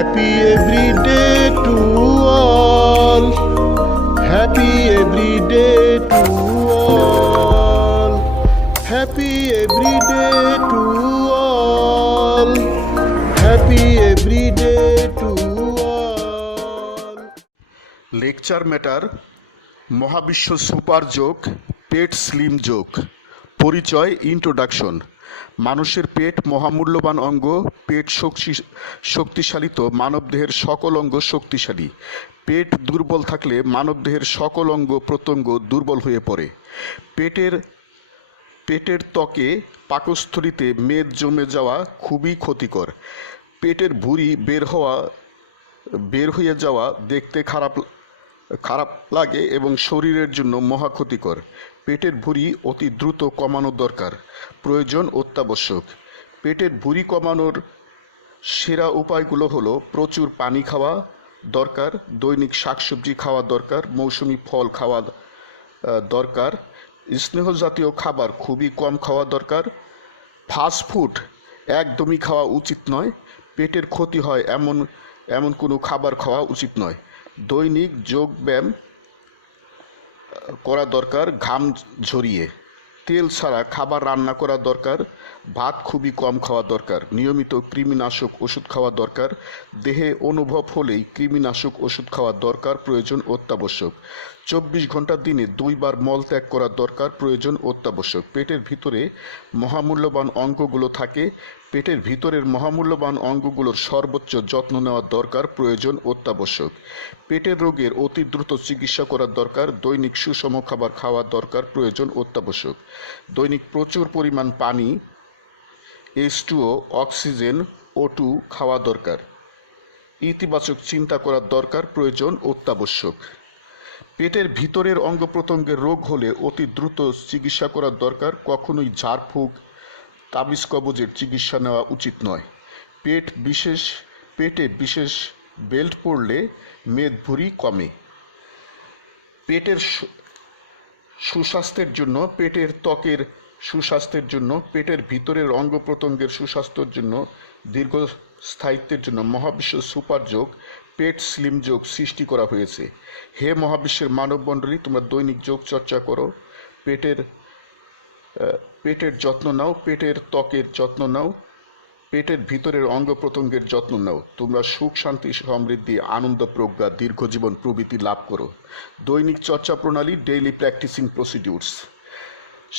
Happy every day to all. Happy every day to all. Happy every day to all. Happy every day to all. Lecture matter মহাবিশ্ব super যোগ পেট slim যোগ পরিচয় introduction মানুষের পেট মহামূল্যবান অঙ্গ, পেট শক্তি- শক্তিশালী তো মানবদেহের সকল অঙ্গ শক্তিশালী। পেট দুর্বল থাকলে মানবদেহের সকল অঙ্গ প্রত্যঙ্গ দুর্বল হয়ে পড়ে। পেটের পেটের ত্বকে পাকস্থলিতে মেদ জমে যাওয়া খুবই ক্ষতিকর। পেটের ভুঁড়ি বের হওয়া, বের হয়ে যাওয়া দেখতে খারাপ খারাপ লাগে এবং শরীরের জন্য মহা ক্ষতিকর। পেটের ভুঁড়ি অতি দ্রুত কমানো দরকার প্রয়োজন অত্যাবশ্যক। পেটের ভুঁড়ি কমানোর সেরা উপায়গুলো হলো প্রচুর পানি খাওয়া দরকার দৈনিক শাকসবজি খাওয়া দরকার মৌসুমি ফল খাওয়া দরকার। স্নেহ জাতীয় খাবার খুবই কম খাওয়া দরকার। ফাস্ট ফুড একদমই খাওয়া উচিত নয় পেটের ক্ষতি হয় এমন এমন কোনো খাবার খাওয়া উচিত নয়। দৈনিক যোগ ব্যায়াম আহ, করা দরকার ঘাম ঝরিয়ে। তেল ছাড়া খাবার রান্না করা দরকার, ভাত খুবই কম খাওয়া দরকার, নিয়মিত কৃমিনাশক ওষুধ খাওয়া দরকার, দেহে অনুভব হলেই কৃমিনাশক ওষুধ খাওয়া দরকার, প্রয়োজন অত্যাবশ্যক। চব্বিশ ঘণ্টার দিনে দুইবার মল ত্যাগ করা দরকার, প্রয়োজন অত্যাবশ্যক। পেটের ভিতরে মহামূল্যবান অঙ্গগুলো থাকে, পেটের ভিতরের মহামূল্যবান অঙ্গগুলোর সর্বোচ্চ যত্ন নেওয়া দরকার, প্রয়োজন অত্যাবশ্যক। পেটের রোগের অতি দ্রুত চিকিৎসা করার দরকার, দৈনিক সুষম খাবার খাওয়া দরকার, প্রয়োজন অত্যাবশ্যক। দৈনিক প্রচুর পরিমাণ পানি H two O oxygen O two খাওয়া দরকার। ইতিবাচক চিন্তা করার দরকার, প্রয়োজন অত্যাবশ্যক। পেটের ভিতরের অঙ্গ প্রত্যঙ্গের রোগ হলে অতি দ্রুত চিকিৎসা করার দরকার, কখনোই ঝাড়ফুঁক, তাবিজ কবজের চিকিৎসা নেওয়া উচিত নয়। পেট বিশেষ, পেটে বিশেষ বেল্ট পরলে মেদ ভুঁড়ি কমে। পেটের সুস্বাস্থ্যের জন্য, পেটের ত্বকের সুস্বাস্থ্যের জন্য, পেটের ভিতরের অঙ্গ প্রত্যঙ্গের সুস্বাস্থ্যের জন্য, দীর্ঘ স্থায়িত্বের জন্য মহাবিশ্ব সুপার যোগ, পেট স্লিম যোগ সৃষ্টি করা হয়েছে। হে মহাবিশ্বের মানবমণ্ডলী, তোমরা দৈনিক যোগ চর্চা করো। পেটের পেটের যত্ন নাও, পেটের ত্বকের যত্ন নাও। পেটের ভিতরের অঙ্গ প্রত্যঙ্গের যত্ন নাও। তোমরা সুখ, শান্তি, সমৃদ্ধি, আনন্দ, প্রজ্ঞা, দীর্ঘজীবন প্রভৃতি লাভ করো। দৈনিক চর্চা প্রণালী ডেইলি প্র্যাকটিসিং প্রসিডিউরস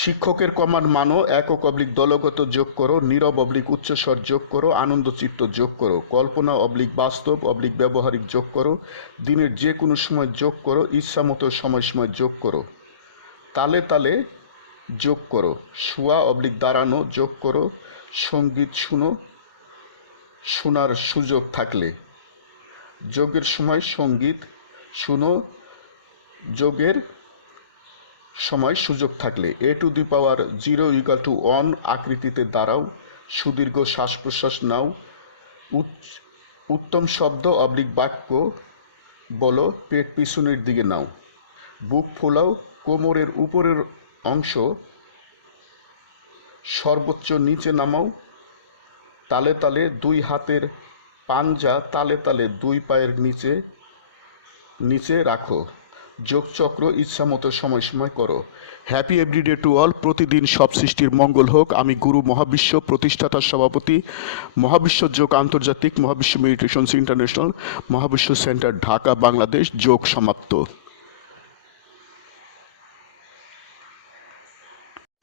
শিক্ষকের কমান্ড মানো, একক অবলিক দলগত যোগ করো, নীরব অবলিক উচ্চস্বর যোগ করো, আনন্দ চিত্ত যোগ করো, কল্পনা অবলিক বাস্তব অবলিক ব্যবহারিক যোগ করো, দিনের যে কোনো সময় যোগ করো, ইচ্ছামতো সময় সময় যোগ করো। তালে তালে যোগ করো, শোয়া অবলিক দাঁড়ানো যোগ করো সংগীত শুনো। শোনার সুযোগ থাকলে। যোগের সময় সংগীত শুনো। যোগের সময় সুযোগ থাকলে। A to the power zero equal to one আকৃতিতে দাঁড়াও। সুদীর্ঘ শ্বাস প্রশ্বাস নাও উত্তম শব্দ, অবলিক বাক্য বলো। পেট পিছনের দিকে নাও। বুক ফোলাও। কোমরের উপরের অংশ সর্বোচ্চ নিচে নামাও। তালে তালে দুই হাতের পাঞ্জা, তালে তালে দুই পায়ের নিচে নিচে রাখো। যোগচক্র ইচ্ছামতো সময় সময় করো হ্যাপি এভরিডে টু অল প্রতিদিন সব সৃষ্টির মঙ্গল হোক। আমি গুরু মহাবিশ্ব প্রতিষ্ঠাতার সভাপতি, মহাবিশ্ব যোগ আন্তর্জাতিক মহাবিশ্ব মেডিটেশনস ইন্টারন্যাশনাল মহাবিশ্ব সেন্টার ঢাকা, বাংলাদেশ, যোগ সমাপ্ত।